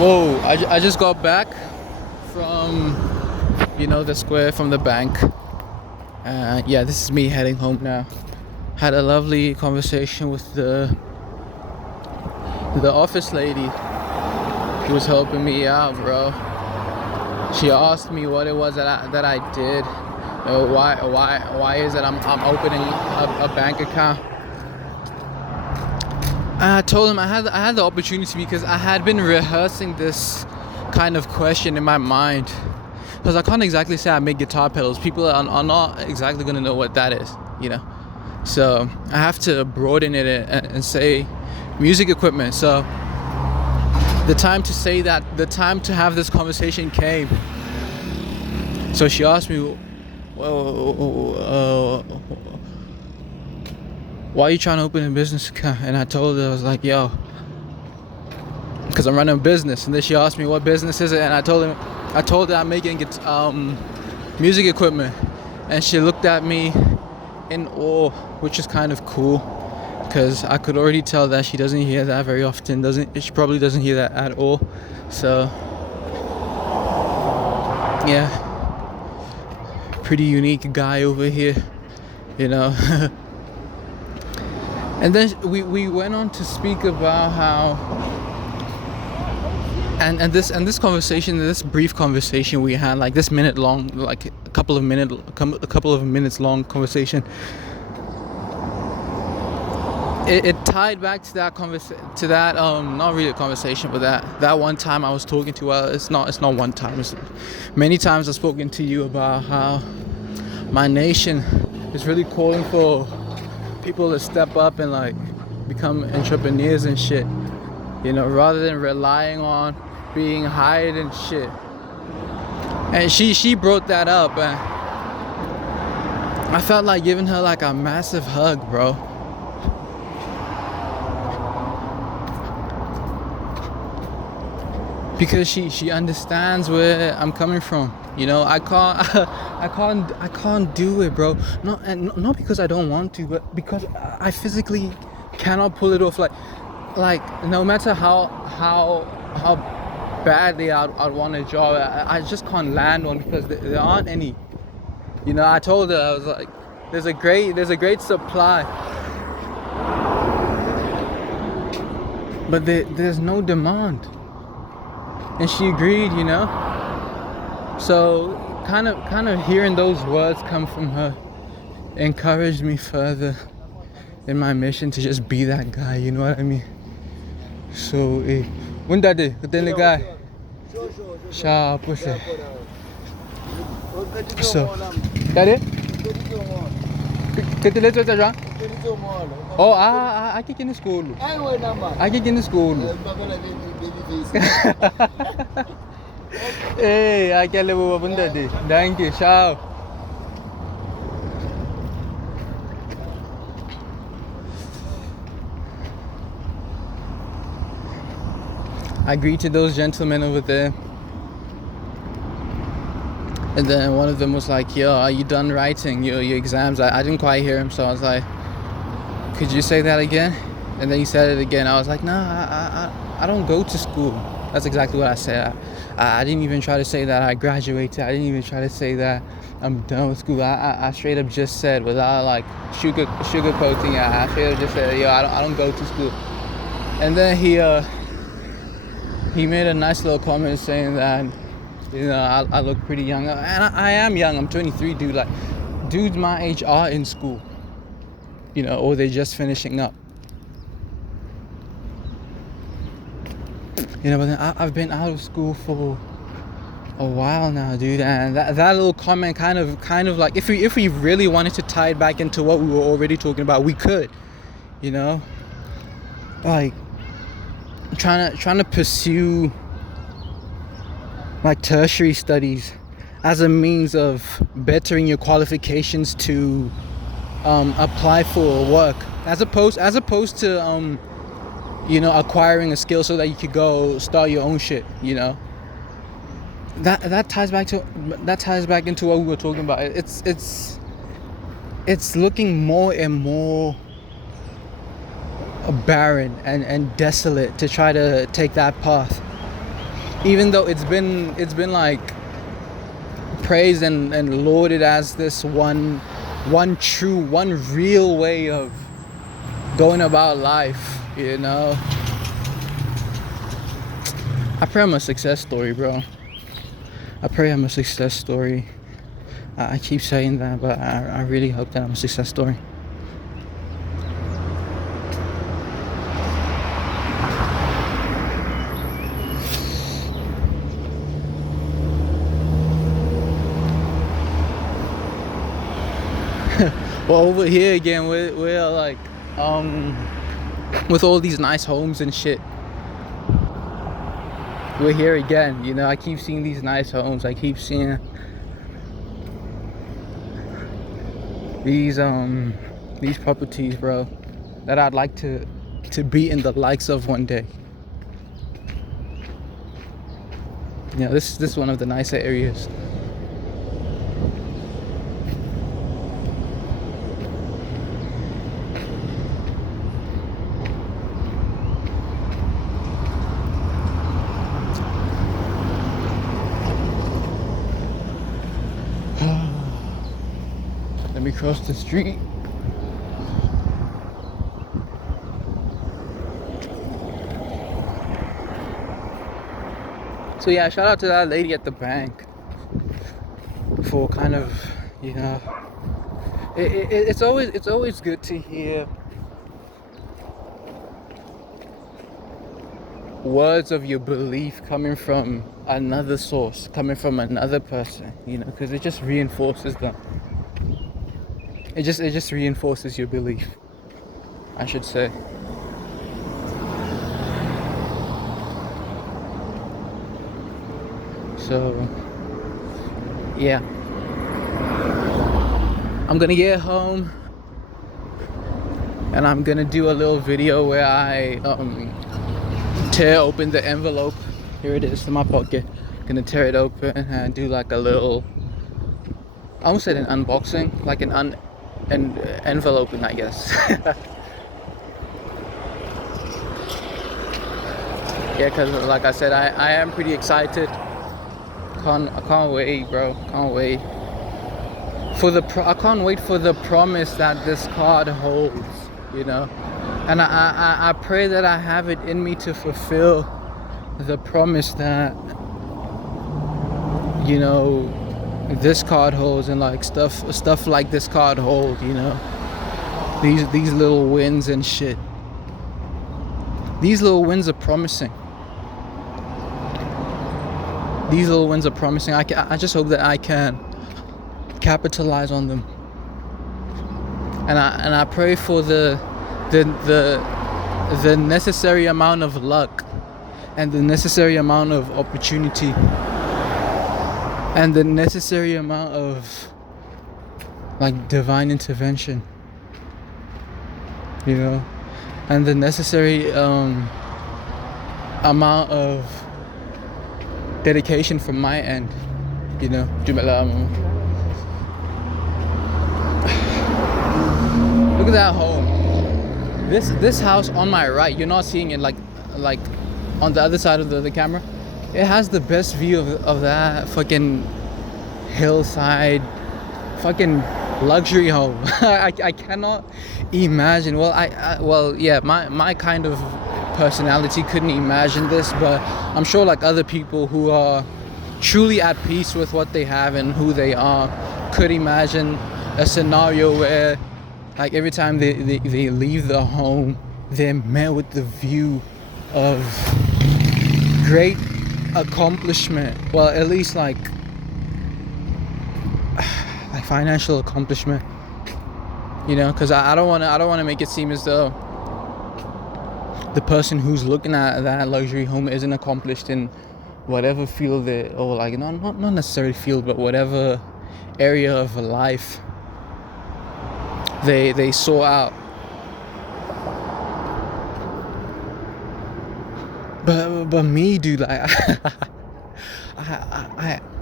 Whoa, I just got back from, the square from the bank. Yeah, this is me heading home now. Had a lovely conversation with the office lady who was helping me out, bro. She asked me what it was that I did. Why is it I'm opening a bank account? I told him I had the opportunity because I had been rehearsing this kind of question in my mind. Because I can't exactly say I make guitar pedals. People are not exactly going to know what that is. So I have to broaden it and say music equipment. So the time to say that, the time to have this conversation came. So she asked me, why are you trying to open a business account? And I told her, I was like, yo, because I'm running a business. And then she asked me what business is it, and I told her I'm making music equipment. And she looked at me in awe, which is kind of cool, because I could already tell that she doesn't hear that very often. She probably doesn't hear that at all. So yeah, pretty unique guy over here, And then we went on to speak about how, and this conversation, this brief conversation we had, like this minute long, like a couple of minutes long conversation. It tied back to that not really a conversation, but that one time I was talking to. Well, it's not one time. It's many times I've spoken to you about how my nation is really calling for people to step up and like become entrepreneurs and shit, rather than relying on being hired and shit. And she brought that up, and I felt like giving her like a massive hug, bro. Because she understands where I'm coming from. I can't do it, bro. Not because I don't want to, but because I physically cannot pull it off. Like no matter how badly I'd want a job, I just can't land one because there aren't any. I told her, I was like, there's a great supply, but there's no demand. And she agreed, So kind of hearing those words come from her encouraged me further in my mission to just be that guy, you know what I mean? So, when that day, the guy, sharp, what's that? So, that it? Get the letter around? Oh, I kick in the school. I kick in the school. Hey, I can't live over that. Thank you, ciao. I greeted those gentlemen over there, and then one of them was like, yo, are you done writing your exams? I didn't quite hear him, so I was like, could you say that again? And then he said it again. I was like, nah, I don't go to school. That's exactly what I said. I didn't even try to say that I graduated. I didn't even try to say that I'm done with school. I straight up just said, without like sugarcoating, I straight up just said, yo, I don't go to school. And then he made a nice little comment saying that, I look pretty young. And I am young. I'm 23, dude. Like, dudes my age are in school, or they're just finishing up. But then I've been out of school for a while now, dude, and that little comment kind of like, if we really wanted to tie it back into what we were already talking about, we could, like trying to pursue like tertiary studies as a means of bettering your qualifications to apply for work, as opposed to acquiring a skill so that you could go start your own shit. That ties back into what we were talking about. It's looking more and more barren and desolate to try to take that path. even though it's been like praised and lauded as this one true, one real way of going about life, you know. I pray I'm a success story, bro. I pray I'm a success story. I keep saying that, but I really hope that I'm a success story. Well, over here again, we're like, with all these nice homes and shit. We're here again, you know. I keep seeing these nice homes. I keep seeing these properties, bro, that I'd like to be in the likes of one day. You know, this is one of the nicer areas. Let me cross the street. So yeah, shout out to that lady at the bank for kind of, you know, it's always good to hear words of your belief coming from another source, coming from another person, you know, because it just reinforces them. It just reinforces your belief, I should say. So yeah, I'm gonna get home and I'm gonna do a little video where I tear open the envelope. Here it is in my pocket. Gonna tear it open and do like a little, I almost said an unboxing, like an enveloping, I guess. Yeah, because like I said, I am pretty excited. I can't wait, bro. Can't wait for I can't wait for the promise that this card holds, you know. And I pray that I have it in me to fulfill the promise that, you know, this card holds, and like stuff like this card hold, you know. These little wins and shit. These little wins are promising. These little wins are promising. I just hope that I can capitalize on them. And I pray for the necessary amount of luck and the necessary amount of opportunity and the necessary amount of like divine intervention, you know, and the necessary amount of dedication from my end, you know. Look at that home. This house on my right, you're not seeing it like on the other side of the camera. It has the best view of that fucking hillside, fucking luxury home. I cannot imagine. Well, yeah, my kind of personality couldn't imagine this, but I'm sure like other people who are truly at peace with what they have and who they are could imagine a scenario where like every time they leave the home, they're met with the view of great accomplishment. Well, at least like financial accomplishment, you know, because I don't want to make it seem as though the person who's looking at that luxury home isn't accomplished in whatever field or like not necessarily field, but whatever area of life they saw out. But me, dude, like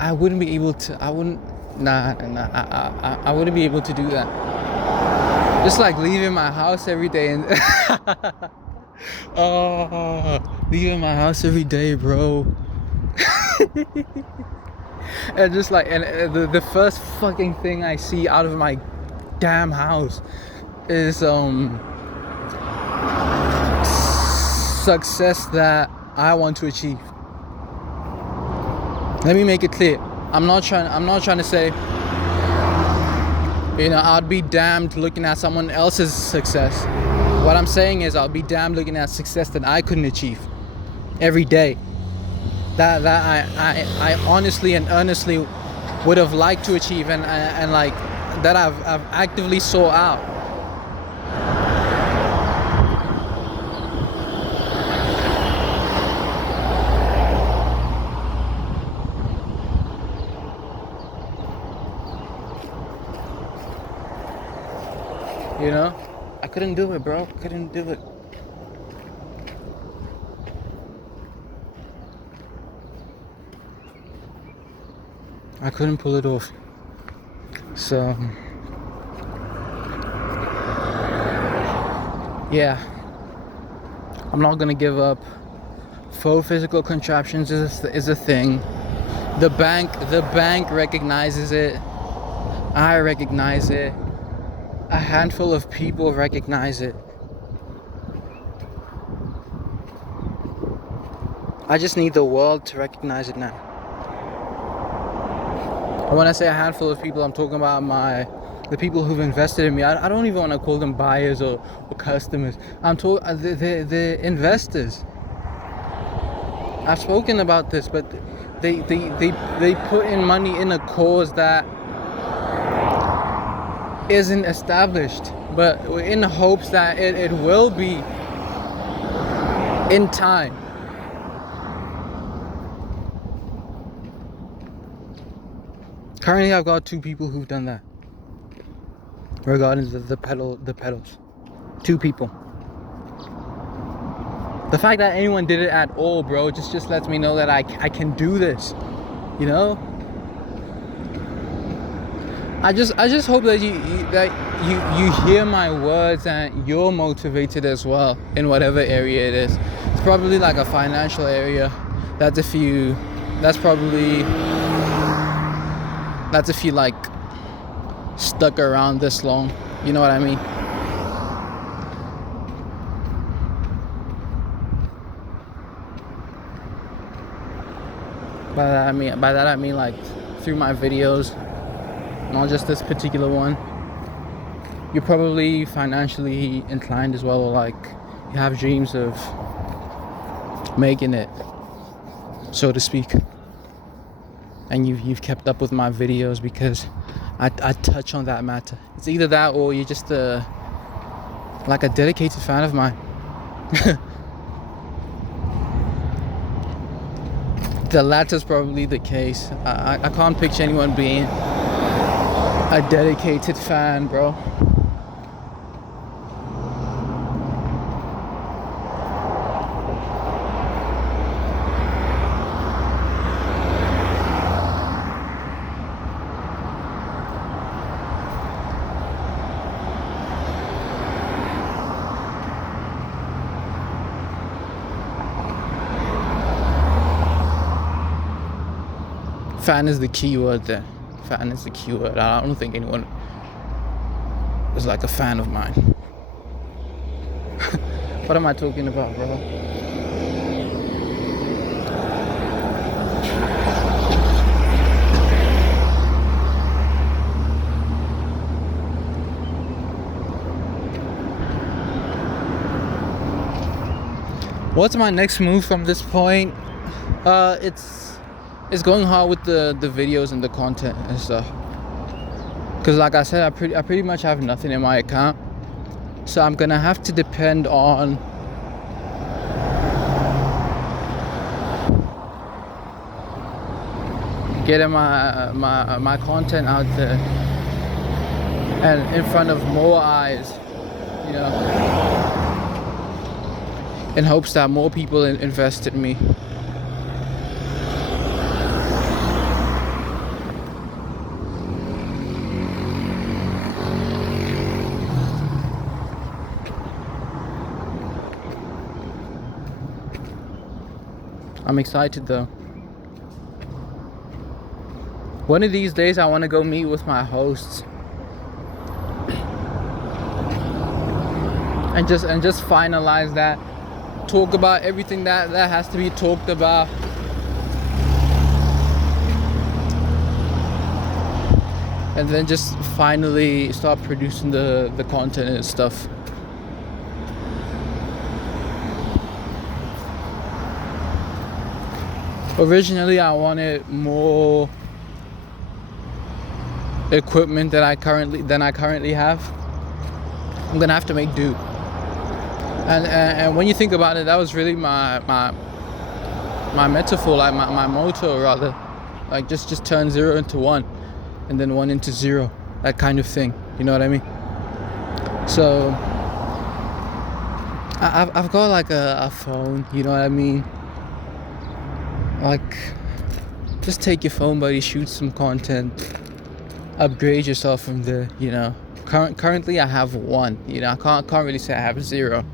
I wouldn't be able to. I wouldn't be able to do that. Just like leaving my house every day and leaving my house every day, bro. And just like, and the first fucking thing I see out of my damn house is success that I want to achieve. Let me make it clear. I'm not trying to say, you know, I'd be damned looking at someone else's success. What I'm saying is I'll be damned looking at success that I couldn't achieve every day. That I honestly and earnestly would have liked to achieve, and like that I've actively sought out. You know, I couldn't do it, bro. Couldn't do it. I couldn't pull it off. So, yeah, I'm not gonna give up. Faux physical contraptions is a thing. The bank recognizes it. I recognize it. A handful of people recognize it. I just need the world to recognize it now. And when I say a handful of people, I'm talking about the people who've invested in me. I don't even want to call them buyers or customers. I'm talking the investors. I've spoken about this, but they put in money in a cause that isn't established, but in hopes that it will be in time. Currently, I've got 2 people who've done that regarding the pedals. 2 people. The fact that anyone did it at all, bro, just lets me know that I can do this. You know. I just hope that you hear my words and you're motivated as well in whatever area it is. It's probably like a financial area. That's if you like stuck around this long. You know what I mean? By that I mean like through my videos, not just this particular one. You're probably financially inclined as well, or like you have dreams of making it, so to speak. And you've kept up with my videos because I touch on that matter. It's either that or you're just like a dedicated fan of mine. The latter's probably the case. I can't picture anyone being a dedicated fan, bro. Fan is the key word there. Fan is the key word. I don't think anyone is like a fan of mine. What am I talking about, bro? What's my next move from this point? It's going hard with the videos and the content and stuff. Cause like I said, I pretty much have nothing in my account, so I'm gonna have to depend on getting my content out there and in front of more eyes, you know, in hopes that more people invest in me. I'm excited though. One of these days I want to go meet with my hosts and just finalize that, talk about everything that has to be talked about, and then just finally start producing the content and stuff. Originally I wanted more equipment than I currently have. I'm gonna have to make do. And when you think about it, that was really my metaphor, like my motto rather, like just turn 0 into 1 and then 1 into 0, that kind of thing, you know what I mean? So I've got like a phone, you know what I mean? Like, just take your phone, buddy, shoot some content, upgrade yourself from there, you know. Currently I have 1, you know. I can't really say I have 0.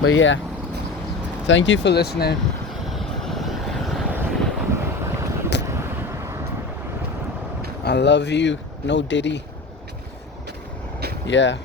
But yeah, thank you for listening. I love you. No Diddy. Yeah.